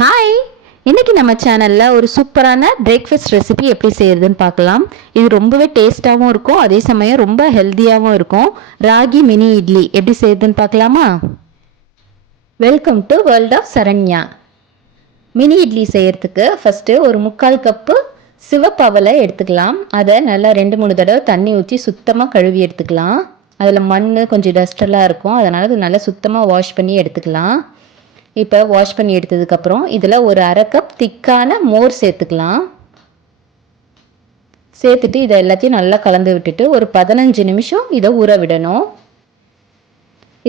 Hi இன்றைக்கி நம்ம சேனலில் ஒரு சூப்பரான பிரேக்ஃபாஸ்ட் ரெசிபி எப்படி செய்யறதுன்னு பார்க்கலாம். இது ரொம்பவே டேஸ்ட்டாகவும் இருக்கும் அதே சமயம் ரொம்ப ஹெல்த்தியாகவும் இருக்கும். ராகி மினி இட்லி எப்படி செய்யறதுன்னு பார்க்கலாமா? Welcome to world of Saranya. Mini idli செய்கிறதுக்கு ஃபஸ்ட்டு ஒரு முக்கால் கப்பு சிவப்பவலை எடுத்துக்கலாம். அதை நல்லா ரெண்டு மூணு தடவை தண்ணி ஊற்றி சுத்தமாக கழுவி எடுத்துக்கலாம். அதில் மண் கொஞ்சம் டஸ்டெல்லாம் இருக்கும். அதனால் அது நல்லா சுத்தமாக வாஷ் பண்ணி எடுத்துக்கலாம். இப்போ வாஷ் பண்ணி எடுத்ததுக்கப்புறம் இதில் ஒரு அரை கப் திக்கான மோர் சேர்த்துக்கலாம். சேர்த்துட்டு இதை எல்லாத்தையும் நல்லா கலந்து விட்டுட்டு ஒரு பதினஞ்சு நிமிஷம் இதை ஊற விடணும்.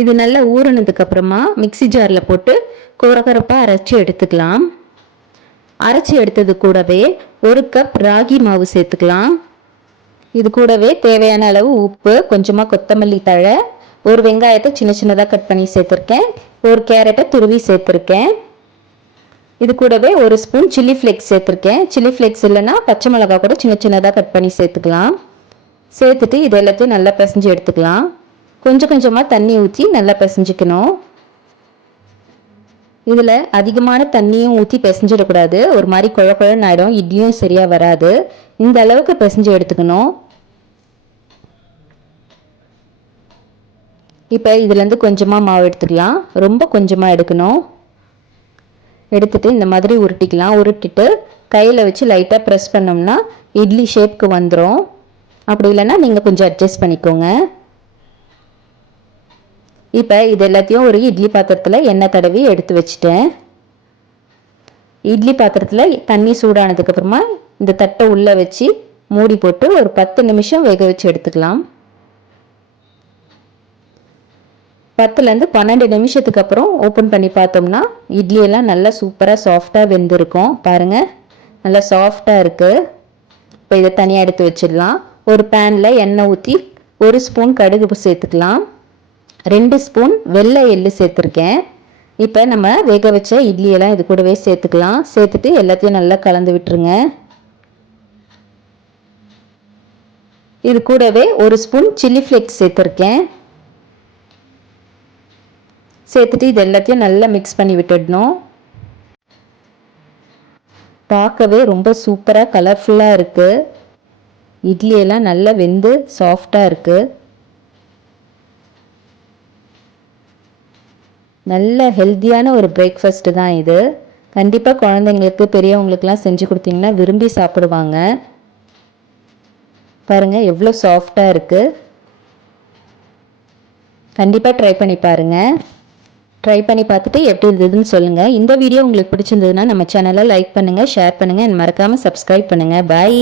இது நல்லா ஊறினதுக்கப்புறமா மிக்சி ஜாரில் போட்டு குறக்கரப்பாக அரைச்சி எடுத்துக்கலாம். அரைச்சி எடுத்தது கூடவே ஒரு கப் ராகி மாவு சேர்த்துக்கலாம். இது கூடவே தேவையான அளவு உப்பு கொஞ்சமாக கொத்தமல்லி தழை ஒரு வெங்காயத்தை சின்ன சின்னதாக கட் பண்ணி சேர்த்துருக்கேன். ஒரு கேரட்டை துருவி சேர்த்துருக்கேன். இது கூடவே ஒரு ஸ்பூன் சில்லி ஃப்ளேக்ஸ் சேர்த்துருக்கேன். சில்லி ஃப்ளேக்ஸ் இல்லைன்னா பச்சை மிளகா கூட சின்ன சின்னதாக கட் பண்ணி சேர்த்துக்கலாம். சேர்த்துட்டு இது எல்லாத்தையும் நல்லா பிசைஞ்சு எடுத்துக்கலாம். கொஞ்சம் கொஞ்சமாக தண்ணி ஊற்றி நல்லா பிசைஞ்சிக்கணும். இதில் அதிகமான தண்ணியும் ஊற்றி பிசைஞ்சிடக்கூடாது. ஒரு மாதிரி குழ குழன்னு ஆகிடும் இட்லியும் சரியாக வராது. இந்த அளவுக்கு பிசைஞ்சு எடுத்துக்கணும். இப்போ இதுலேருந்து கொஞ்சமாக மாவு எடுத்துக்கலாம். ரொம்ப கொஞ்சமாக எடுக்கணும். எடுத்துட்டு இந்த மாதிரி உருட்டிக்கலாம். உருட்டிட்டு கையில் வச்சு லைட்டாக ப்ரெஸ் பண்ணோம்னா இட்லி ஷேப்க்கு வந்துடும் அப்படி இல்லைன்னா நீங்கள் கொஞ்சம் அட்ஜஸ்ட் பண்ணிக்கோங்க. இப்போ இது எல்லாத்தையும் ஒரு இட்லி பாத்திரத்தில் எண்ணெய் தடவி எடுத்து வச்சுட்டேன். இட்லி பாத்திரத்தில் தண்ணி சூடானதுக்கப்புறமா இந்த தட்டை உள்ளே வச்சு மூடி போட்டு ஒரு பத்து நிமிஷம் வேக வச்சு எடுத்துக்கலாம். பத்துலேருந்து பன்னெண்டு நிமிஷத்துக்கு அப்புறம் ஓப்பன் பண்ணி பார்த்தோம்னா இட்லியெல்லாம் நல்லா சூப்பராக சாஃப்டாக வெந்திருக்கும். பாருங்கள் நல்லா சாஃப்டாக இருக்குது இப்போ இதை தனியாக எடுத்து வச்சிடலாம். ஒரு பேனில் எண்ணெய் ஊற்றி ஒரு ஸ்பூன் கடுகு சேர்த்துக்கலாம். ரெண்டு ஸ்பூன் வெள்ளை எள்ளு சேர்த்துருக்கேன். இப்போ நம்ம வேக வச்ச இட்லியெல்லாம் இது கூடவே சேர்த்துக்கலாம். சேர்த்துட்டு எல்லாத்தையும் நல்லா கலந்து விட்டுருங்க. இது கூடவே ஒரு ஸ்பூன் சில்லி ஃப்ளேக்ஸ் சேர்த்துருக்கேன். சேர்த்துட்டு இது எல்லாத்தையும் நல்லா மிக்ஸ் பண்ணி விட்டுடணும். பார்க்கவே ரொம்ப சூப்பராக கலர்ஃபுல்லாக இருக்குது இட்லியெல்லாம் நல்லா வெந்து சாஃப்டாக இருக்குது நல்ல ஹெல்த்தியான ஒரு பிரேக்ஃபாஸ்ட்டு தான் இது. கண்டிப்பாக குழந்தைங்களுக்கு பெரியவங்களுக்கெல்லாம் செஞ்சு கொடுத்தீங்கன்னா விரும்பி சாப்பிடுவாங்க. பாருங்கள் எவ்வளோ சாஃப்டாக இருக்குது கண்டிப்பாக ட்ரை பண்ணி பாருங்கள் ட்ரை பண்ணி பார்த்துட்டு எப்படி இருந்ததுன்னு சொல்லுங்கள் இந்த வீடியோ உங்களுக்கு பிடிச்சிருந்ததுன்னா நம்ம சேனலை லைக் பண்ணுங்கள் ஷேர் பண்ணுங்கள் மறக்காமல் சப்ஸ்கிரைப் பண்ணுங்கள் பாய்